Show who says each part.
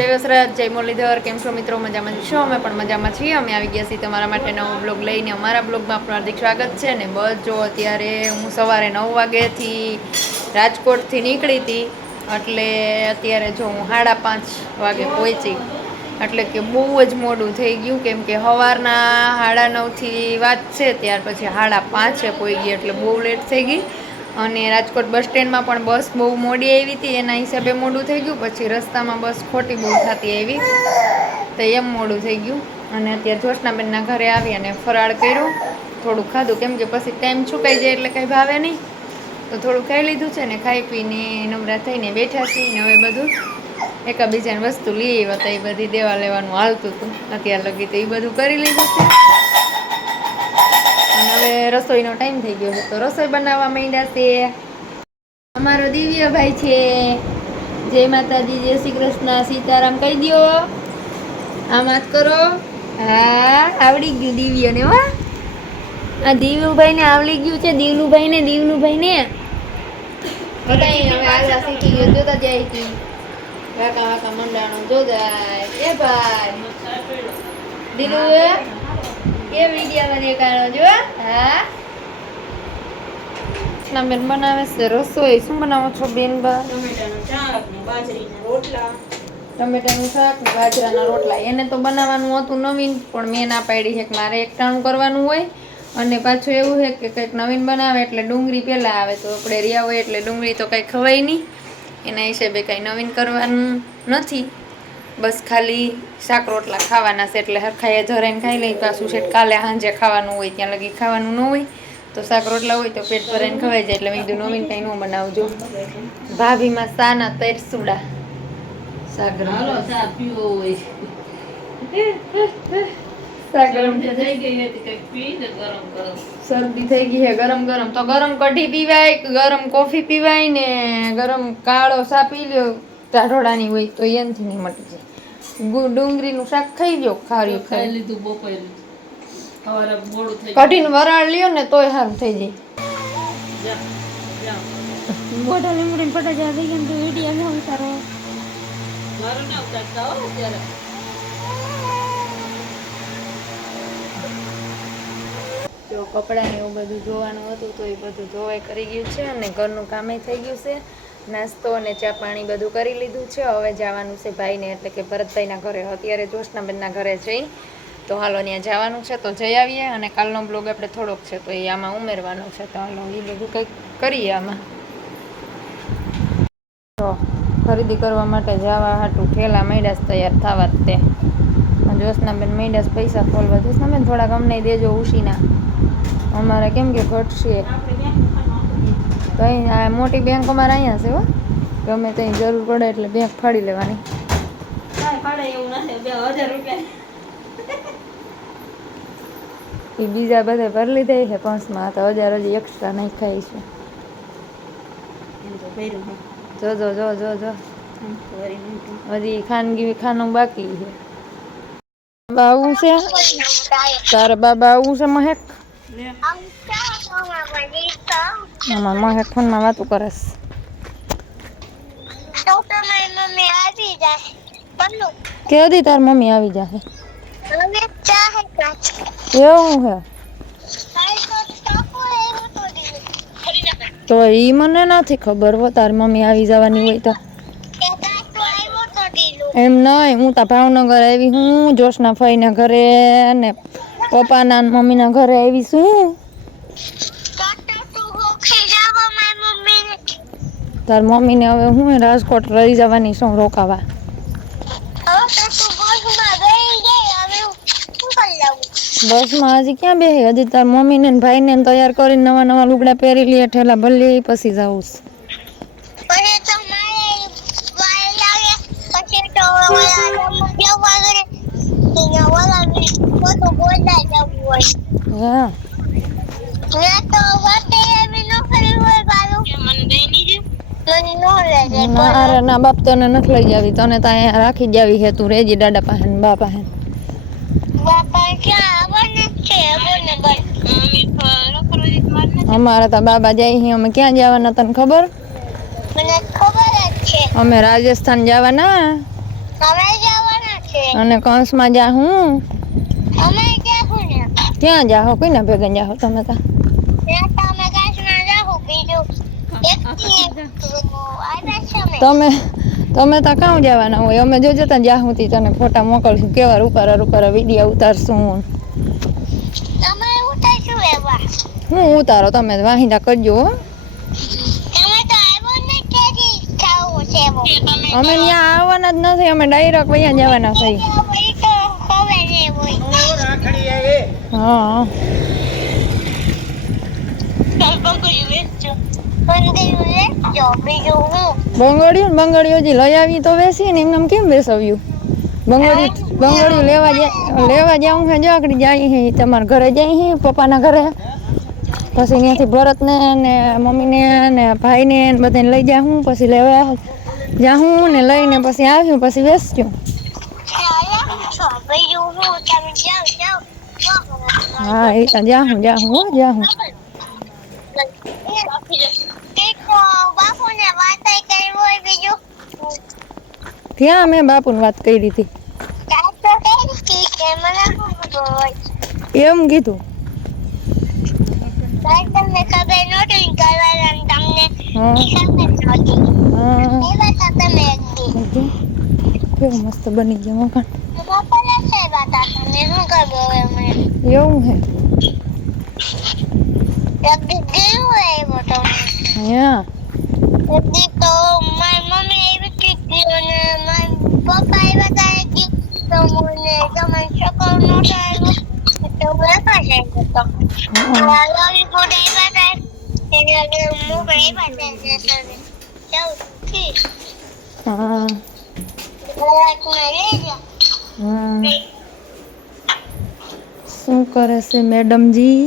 Speaker 1: જય વસરાજ જય મુરલીધર, કેમ છો મિત્રો? મજામાં છો? અમે પણ મજામાં છીએ. અમે આવી ગયા છીએ તમારા માટે નવો બ્લોગ લઈને. અમારા બ્લોગમાં આપણું હાર્દિક સ્વાગત છે ને બસ જો અત્યારે હું સવારે નવ વાગ્યાથી રાજકોટથી નીકળી હતી, એટલે અત્યારે જો હું સાડા પાંચ વાગે પહોંચી, એટલે કે બહુ જ મોડું થઈ ગયું. કેમ કે સવારના સાડા નવથી વાત છે, ત્યાર પછી સાડા પાંચે પહોંચી એટલે બહુ લેટ થઈ ગઈ. અને રાજકોટ બસ સ્ટેન્ડમાં પણ બસ બહુ મોડી આવી હતી. એના હિસાબે મોડું થઈ ગયું. પછી રસ્તામાં બસ ખોટી બહુ થતી આવી. તો એમ મોડું થઈ ગયું. અને અત્યારે જોશનાબેનના ઘરે આવી અને ફરાળ કર્યો. થોડું ખાધું. કેમ કે પછી ટાઈમ ચૂકાઈ જાય એટલે કંઈ ભાવે નહીં. તો થોડું ખાઈ લીધું છે ને ખાઈ પીને નમરા થઈને બેઠા છીએ. ને હવે બધું એકાબીજાની વસ્તુ લઈ આવ્યા તો એ બધી દેવા લેવાનું હાલતું હતું. અત્યાર લગી તો એ બધું કરી લીધું છે. હવે રસોઈનો ટાઈમ થઈ ગયો તો રસોઈ બનાવવા માંડ્યા છે. અમારો દિવ્યભાઈ છે. જય માતાજી, જય શ્રી કૃષ્ણ. સીતારામ કહી દો આ વાત કરો. હા, આવડી ગયું દિવ્યને હો. આ દિવ્યુભાઈ ને આવડી ગયું છે દીવલુભાઈ ને દીવલુભાઈ ને બધાય હવે આગળ શીખી જોતા જાય છે વાકા વાકા મંડાણો જો એ ભાઈ. દીલુ કે વિડિયામાં જો હા. ના બેન બનાવે છે રસોઈ. શું બનાવો છો બેન બા?
Speaker 2: ટમેટાનું શાક ને બાજરીના રોટલા.
Speaker 1: ટમેટાનું શાક ને બાજરાના રોટલા. એને તો બનાવવાનું હતું નવીન પણ મેં ના પાડી છે કે મારે એકટાણું કરવાનું હોય. અને પાછું એવું છે કે કંઈક નવીન બનાવે એટલે ડુંગળી પહેલાં આવે તો આપણે રહ્યા હોય એટલે ડુંગળી તો કંઈ ખવાય નહીં. એના હિસાબે કાંઈ નવીન કરવાનું નથી. બસ ખાલી શાક રોટલા ખાવાના છે એટલે હરખાઈએ ધરાઈને ખાઈ લઈ પાછું છે કાલે સાંજે ખાવાનું હોય ત્યાં લગી ખાવાનું ન હોય. તો શાક રોટલા હોય તો પેટ ભરાઈને ખવાઈ જાય એટલે મેં કીધું નવીન કંઈ ન બનાવજો. ભાભીમાં સાના તરસુડા
Speaker 2: ગરમ
Speaker 1: શરદી થઈ ગઈ છે ગરમ ગરમ. તો ગરમ કઢી પીવાય ગરમ કોફી પીવાય ને ગરમ કાળો સા પી લ્યો. ટાઢોળાની હોય તો એનથી નહીં મટી જાય. ડુંગળીનું શાક ખાઈ લો ખાર્યું
Speaker 2: ખાઈ લીધું બપોરે સવારે મોડું થઈ
Speaker 1: કઢીને વરાળ લ્યો ને તોય સારું થઈ જાય. મોઢા લીમડીને ફટાજા થઈ ગયા તો વીડિયો ન ઉતારો.
Speaker 2: મારું ના ઉતારતા હો અત્યારે.
Speaker 1: જો કપડાં ને એવું બધું જોવાનું હતું તો એ બધું જોવાઈ કરી ગયું છે અને ઘરનું કામે થઈ ગયું છે. નાસ્તો અને ચા પાણી બધું કરી લીધું છે. હવે જવાનું છે ભાઈને, એટલે કે ભરતભાઈના ઘરે. અત્યારે જોશનાબેનના ઘરે જઈ. તો હાલો, ત્યાં જવાનું છે. તો જઈ આવીએ અને કાલનો બ્લોગ આપણે થોડોક છે, તો એ આમાં ઉમેરવાનો છે. તો હાલો, એ બધું કંઈક કરીએ આમાં. તો ખરીદી કરવા માટે જવા હાટું ઠેલા મૈડાસ તૈયાર થવા જ તે. જોશનાબેન માંડ્યા પૈસા ખોલવા. જોશનાબેન થોડાક અમને દેજો ઉશીના. અમારે કેમ કે ઘટશે. તો અહીં આ મોટી બેંક અમારે અહીંયા છે હો. ગમે ત્યાં જરૂર પડે એટલે બેંક ફાડી લેવાની.
Speaker 2: કાંઈ પાડે એવું નથી બે હજાર રૂપિયા.
Speaker 1: એ બીજા બધા ભરી લીધા છે પંચમાં તો હજાર હજી એક્સ્ટ્રા નાખાય છે. જો જો જો જો જો.
Speaker 2: નહીં.
Speaker 1: હજી ખાનગી ખાનું બાકી છે. બાબા આવું છે? તારે બાબા આવું છે મહેક? આમાં મહેક ફોનમાં વાતું કરે છે કે હતી તાર મમ્મી આવી જશે એવું છે તો એ મને નથી ખબર હો તાર મમ્મી આવી જવાની હોય તો. એમ નહીં હું તો ભાવનગર આવી હું જોશના ફઈના ઘરે ને પપ્પાના ને મમ્મીના ઘરે આવી છું. તાર મમ્મીને હવે હું રાજકોટ રહી જવાની છું રોકાવા. બસમાં હજી ક્યાં બે હજી તાર મમ્મીને ને ભાઈને તૈયાર કરીને નવા નવા લુગડા પહેરી લઈએ ઠેલા ભલે પછી જાઉં છું. હા. મારે ના બાપ તને નથી લઈ જાવી તને તો અહીંયા રાખી જાવી હે તું રેજી દાદા પાસે ને બા પાસે.
Speaker 2: ને
Speaker 1: અમારે તો બાબા જાય છે અમે ક્યાં જવાના તને ખબર?
Speaker 3: મને ખબર જ છે.
Speaker 1: અમે રાજસ્થાન જવાના.
Speaker 2: છે.
Speaker 1: અને કંસમાં જા હું.
Speaker 2: ને?
Speaker 1: ક્યાં જાહો? કોઈના ભેગા જાહો તમે તા
Speaker 2: ત્યાં તમે
Speaker 1: તમે તો કાં જવાના હોય અમે જો જતા જ્યાં તી તને ફોટા મોકલશું કેવા રૂપારા રૂપારા વીડિયો ઉતારશું હું ઉતારો તમે વાહિંદા કરજો અમે ત્યાં આવવાના જ નથી અમે ડાયરેક્ટ અહીંયા જવાના
Speaker 2: થઈ
Speaker 1: હા
Speaker 2: બંધેલું લેજો બીજું હું
Speaker 1: બંગડીયું ને બંગડીયું હજી લઈ આવી તો વેસી ને એમને કેમ બેસવ્યું? બંગડીયું બંગડીયું લેવા જાય લેવા જાઉં હે, જો આકડી જાય હે તમારા ઘરે જાય હે, પપ્પાના ઘરે. પછી ત્યાંથી ભરતને ને મમ્મીને ને ભાઈને ને બધાને લઈ જાઉં, પછી લેવા જાઉં ને લઈને પછી આવ્યું, પછી વેચ્યું
Speaker 2: આયા છો બીજું હું તમે જાઓ જાઓ
Speaker 1: હા, એ તો જાઉં જાઉં, હો, જાઉં
Speaker 2: બાપુને વાત કરી હોય બીજું
Speaker 1: ત્યાં મેં બાપુને વાત કરી હતી. એમ કીધું.
Speaker 2: તમને ખબર નહોતી કરવાના તમને
Speaker 1: કેવું મસ્ત બની ગયું એવું હે.
Speaker 2: એવો તો તો મારી મમ્મી એવી કીધી અને મારા પપ્પા એવા એ કીધું તો મને તમને છોકરો નહોતો આવ્યો તો એટલે હું જાઉં ઠીક
Speaker 1: હા
Speaker 2: કલાકમાં લઈ જા
Speaker 1: હા શું કરે છે મેડમજી